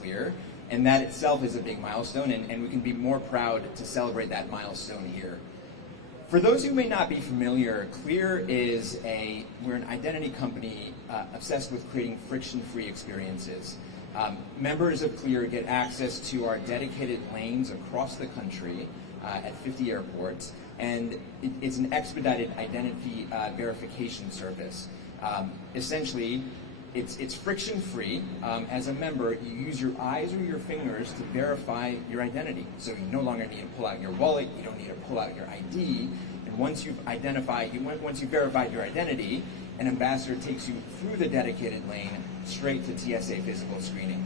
clear. And that itself is a big milestone, and we can be more proud to celebrate that milestone here. For those who may not be familiar, Clear is we're an identity company obsessed with creating friction-free experiences. Members of Clear get access to our dedicated lanes across the country at 50 airports, and it's an expedited identity verification service. Essentially, it's friction-free. As a member, you use your eyes or your fingers to verify your identity. So you no longer need to pull out your wallet, you don't need to pull out your ID, and once you've verified your identity, an ambassador takes you through the dedicated lane straight to TSA physical screening.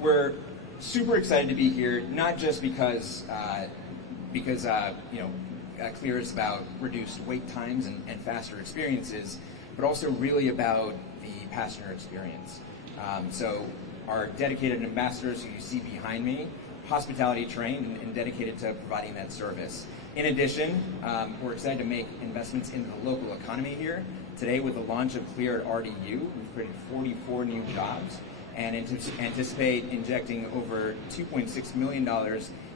We're super excited to be here, not just because Clear is about reduced wait times and faster experiences, but also really about the passenger experience. So our dedicated ambassadors who you see behind me, hospitality trained and dedicated to providing that service. In addition, we're excited to make investments into the local economy here. Today, with the launch of Clear at RDU, we've created 44 new jobs and anticipate injecting over $2.6 million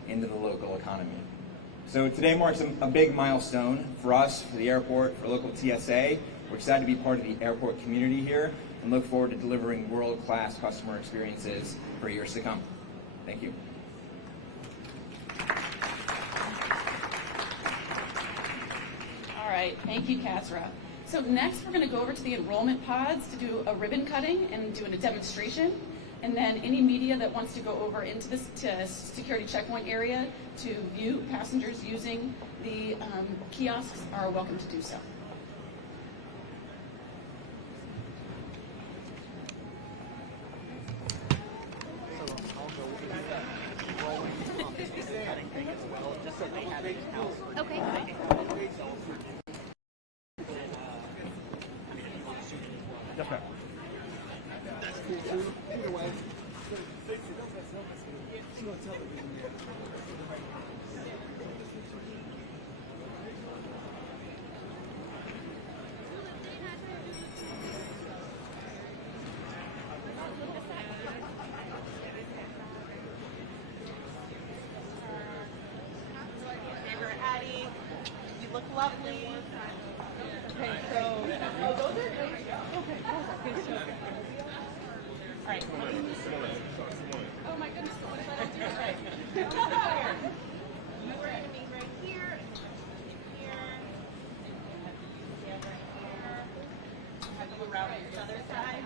into the local economy. So today marks a big milestone for us, for the airport, for local TSA. We're excited to be part of the airport community here and look forward to delivering world-class customer experiences for years to come. Thank you. All right, thank you, Kasra. So next we're going to go over to the enrollment pods to do a ribbon cutting and do a demonstration. And then any media that wants to go over into this security checkpoint area to view passengers using the kiosks are welcome to do so. Okay. Look lovely. Okay, so those are great. Okay, all right. Oh my goodness, what did I do? Right. We're going to be right here, here, right here. Have you around this other side?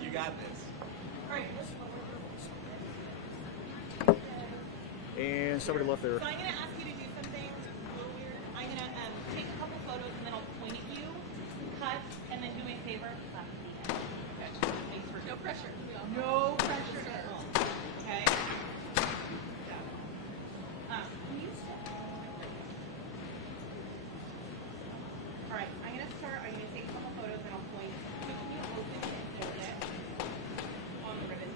You got this. All right. And somebody left there. So I'm going to ask you to do something a little weird. I'm going to take a couple photos and then I'll point at you, cut, and then do me a favor. Clap at the end. Okay. Thanks for no pressure. No pressure at all. Okay. Can you step? All right. I'm going to start. I'm going to take a couple photos and I'll point. Can you open and hold it on the ribbon?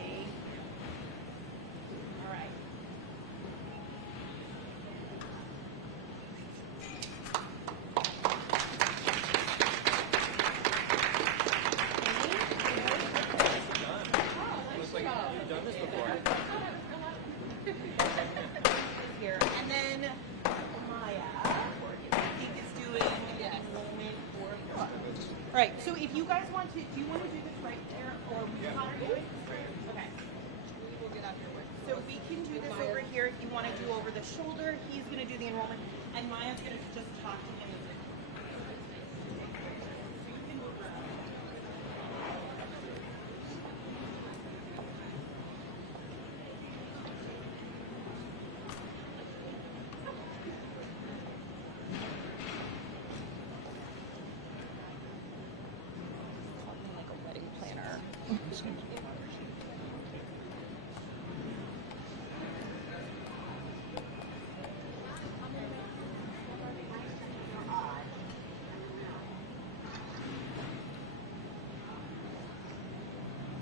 Thank you. All right. Here. And then Maya, I think is doing enrollment for. All right. So if you guys want to, do you want to do this right there, or how are you doing? Okay. We will get out your way. So we can do this over here. If you want to do over the shoulder, he's going to do the enrollment, and Maya's going to just talk to him.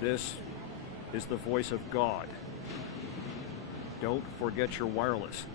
This is the voice of God. Don't forget your wireless.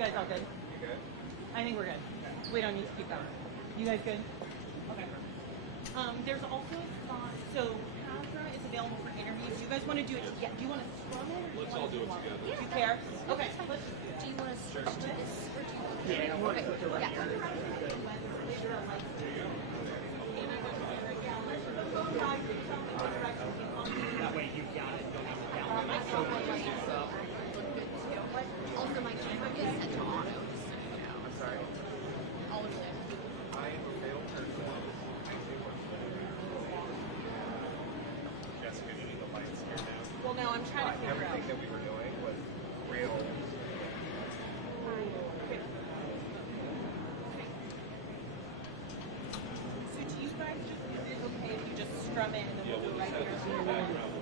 guys all good? I think we're good. We don't need to keep going. You guys good? Okay. There's also a spot, so Kasra is available for interviews. Do you guys want to do it together? Do you want to scrum it? Or let's all do it together. Do you care? Okay. Let's Do you want to switch to this? Or do you want to yeah. okay. Yeah. That way you've got it. Don't have to download I it. saw one like this look good too. Also, my camera is set to auto, just so you know. I'm sorry. All of it. Jessica, do you need the lights here now? Well, no, I'm trying to figure out. Everything that we were doing was real. So do you guys just, is it okay if you just scrum it and then we'll do it right here?